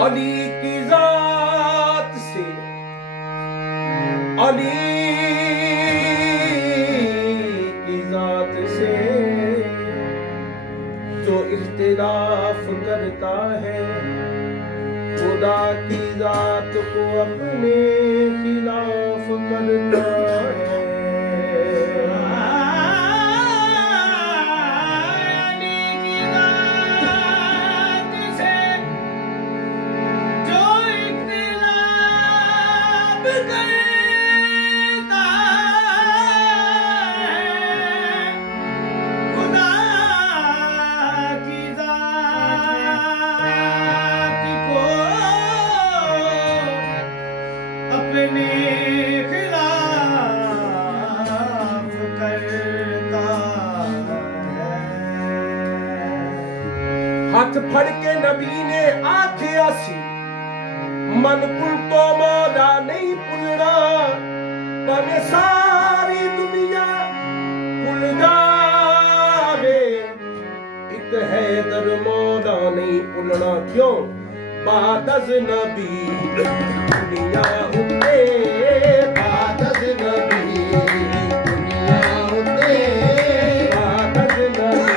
अली की जात से, अली की जात से जो इख्तिलाफ करता है, खुदा की जात को अपने खिलाफ करता है। हाथ फड़ के नबी ने आख्या सी, मन कुल तो मौला नहीं भुलना, भावें सारी दुनिया भुल जावे, एक हैदर मौला नहीं भुलना। क्यों? बादज नबी दुनिया उते, बादज नबी दुनिया उते, बादज नबी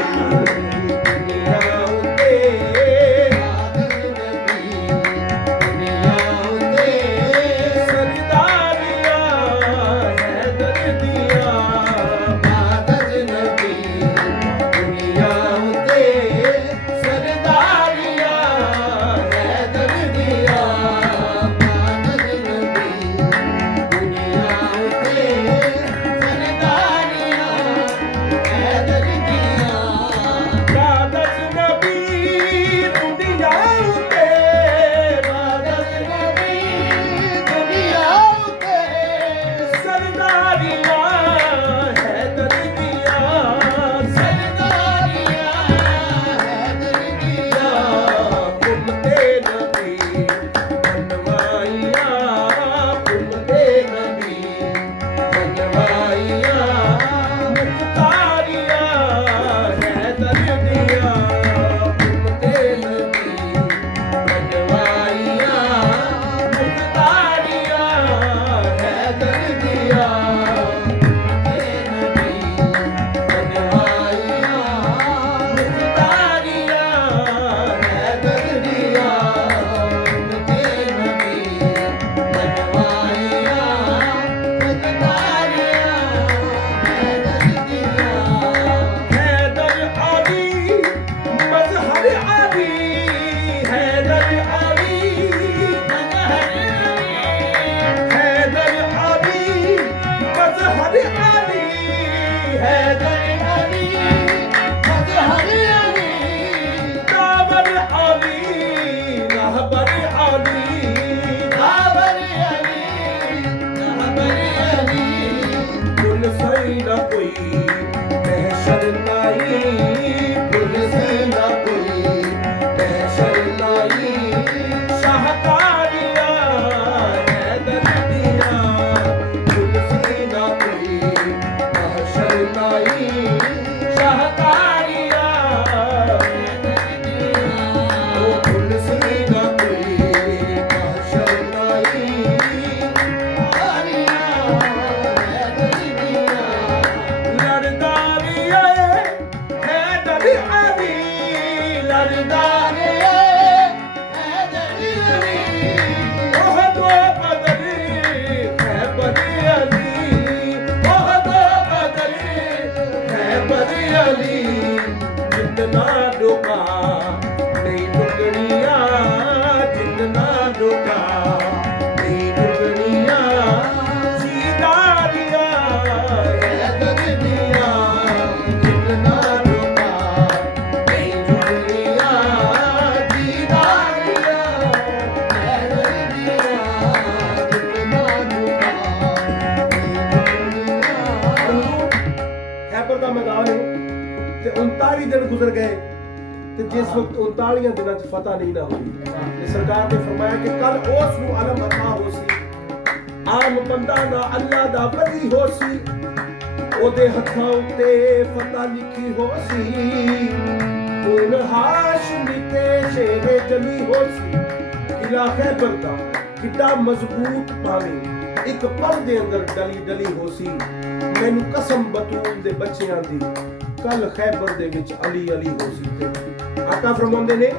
गुजर गए ਤੇ ਜਿਸ ਵਕਤ 39 ਦਿਨਾਂ ਚ ਫਤਹ ਨਹੀਂ ਨਾ ਹੋਈ ਤੇ ਸਰਕਾਰ ਨੇ ਫਰਮਾਇਆ ਕਿ ਕੱਲ ਉਸ ਨੂੰ ਅਲਮ ਅਤਾ ਹੋ ਸੀ, ਆਮ ਬੰਦਾ ਨਾ ਅੱਲਾ ਦਾ ਵਲੀ ਹੋ ਸੀ, ਉਹਦੇ ਹੱਥਾਂ ਉੱਤੇ ਫਤਹ ਲਿਖੀ ਹੋ ਸੀ, ਹੁਣ ਹਾਸ਼ਮੀ ਤੇ ਸ਼ੇਰੇ ਜਮੀ ਹੋ ਸੀ। ਕਿਲਾ ਖੈਬਰ ਦਾ ਕਿੱਡਾ ਮਜ਼ਬੂਤ ਭਾਵੇਂ ਇੱਕ ਪਲ ਦੇ ਅੰਦਰ ਡਲੀ ਹੋ ਸੀ। ਮੈਨੂੰ ਕਸਮ ਬਤੂਲ ਦੇ ਬੱਚਿਆਂ ਦੀ ਕੱਲ ਖੈਬਰ ਦੇ ਵਿੱਚ ਅਲੀ ਹੋ ਸੀ। ਤੇ ਆਕਾ ਫਰਮਾਉਂਦੇ ਨੇ